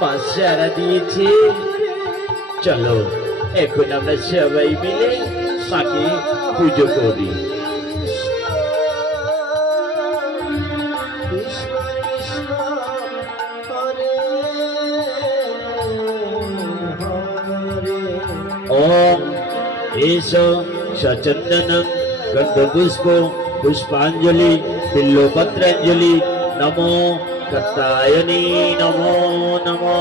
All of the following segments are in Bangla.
মা সারা দিয়েছে। চলো এখন আমরা সবাই মিলে মাকে পুজো করি। ওম এসো সচন্দনম গন্ধপুষ্প পুষ্পাঞ্জলি বিল্লপত্রাঞ্জলি নমো কাত্যায়নী নমো নমো।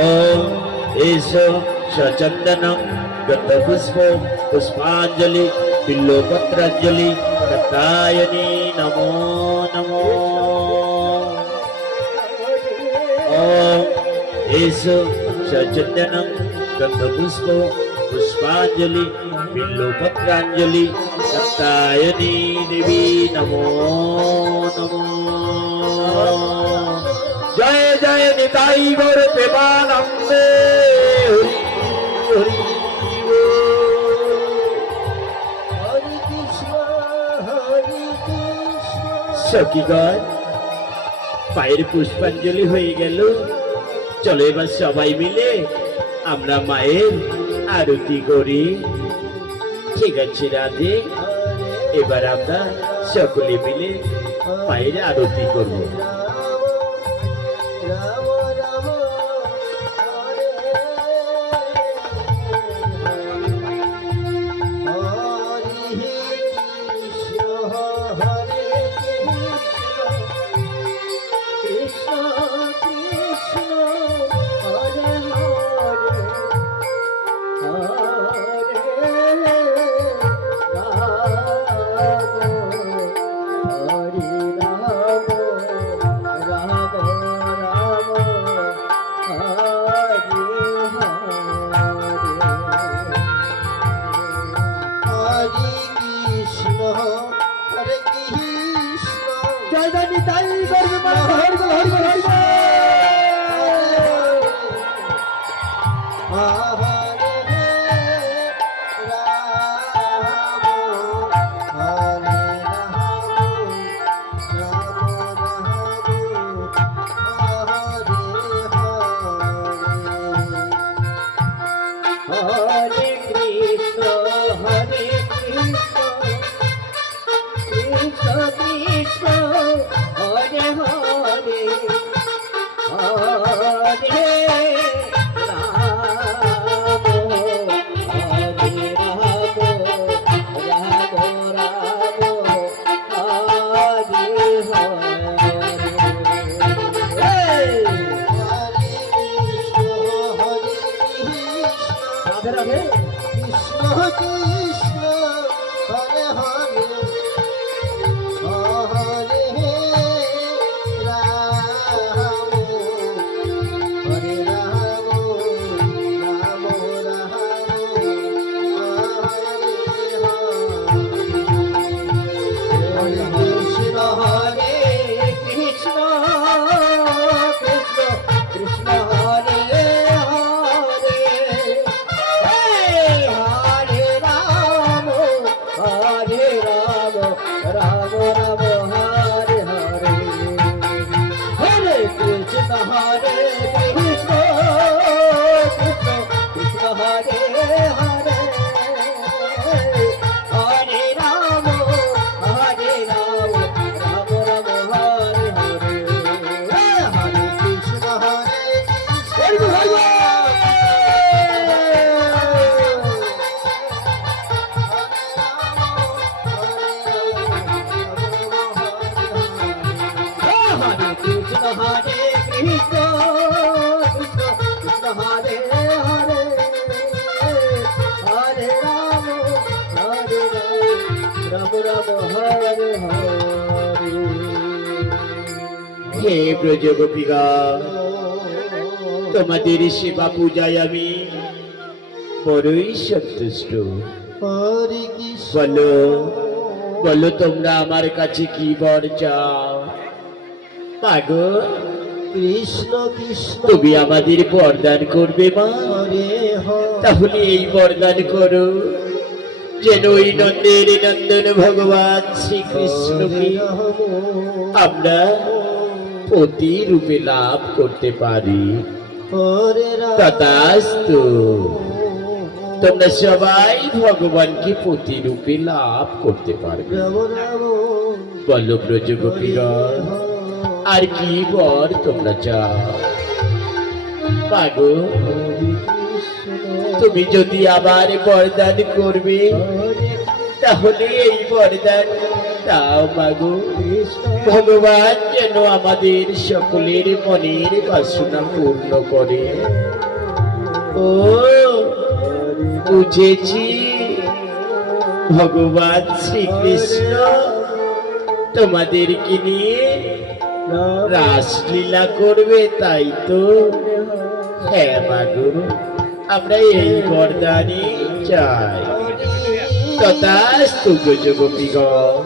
ওম এসো সচন্দনম গন্ধপুষ্প পুষ্পাঞ্জলি বিল্লপত্রাঞ্জলি কাত্যায়নী নমো নমো। ওম এসো সচন্দনম গন্ধপুষ্প পুষ্পাঞ্জলি বিল্লপত্রাঞ্জলি কাত্যায়নী দেবী নমো নমো। জয় জয় নিতাই গৌর প্রেমানন্দে হরি হরি কৃষ্ণ সখীগণ, পায়ের পুষ্পাঞ্জলি হয়ে গেল। চলো এবার সবাই মিলে আমরা মায়ের আরতি করি। ঠিক আছে রাধে, এবার আমরা সকলে মিলে মায়ের আরতি করব। হে ব্রজ গোপীগা, তোমাদের সেবা পূজায় আমি বড়ই সন্তুষ্ট। বলো বলো তোমরা আমার কাছে কি বর চাও? পাগো কৃষ্ণ কৃষ্ণ, তুমি আমাদের বরদান করবে মা? তাহলে এই বরদান করো যেন ওই নন্দের নন্দন ভগবান শ্রীকৃষ্ণকে আমরা পতি রূপে লাভ করতে পারি। ওরে রাম তথাস্তু। তোমরা সবাই ভগবানকে পতি রূপে লাভ করতে পারবে। রাম রাম বলো ব্রজ গোপীগণ, আর কি বর তোমরা চাও? মাগো, তুমি যদি আবার বরদান করবে তাহলে এই বরদান দাও মাগো। ভগবান যেন আমাদের সকলের মনের বাসনা পূর্ণ করে। ও বুঝেছি, ভগবান শ্রীকৃষ্ণ তোমাদেরকে নিয়ে রাসলীলা করবে, তাই তো? হ্যাঁ মাগো, আমরা এই বরদানই চাই। তথাস্তু ব্রজ গোপীগণ।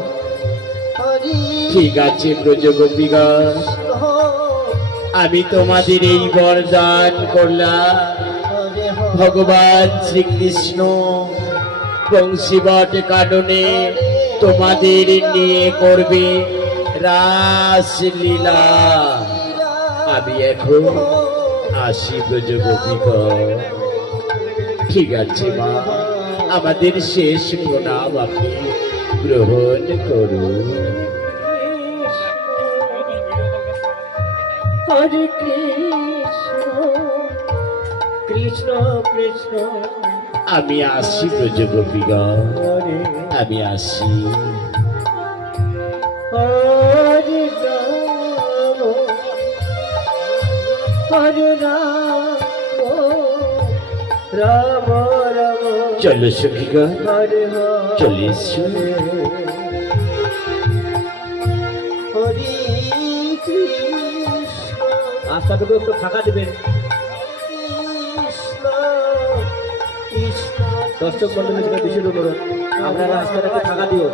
ঠিক আছে ব্রজ গোপীগণ, আমি তোমাদের এই বরদান করলাম। ভগবান শ্রীকৃষ্ণ বংশীবট কাননে তোমাদের নিয়ে করবে রাসলীলা। আমি এখন আসি ব্রজ গোপীগণ। ঠিক আছে মা, আমাদের শেষ প্রণাম আপনি গ্রহণ করুন। হরে কৃষ্ণ কৃষ্ণ কৃষ্ণ আমি আসি ব্রজ গোপীগণ, হরে আমি আসি। হরে রাম হরে রাম রাম রাম চলো সখীগণ, হরে চলে এসো। হরে কৃষ্ণ আস্তাটুকু একটু ফাঁকা দিবেন। কৃষ্ণ কৃষ্ণ দর্শক মন্ডলীকে বিশেষ অনুরোধ, আপনারা রাস্তাটাকে ফাঁকা দিও।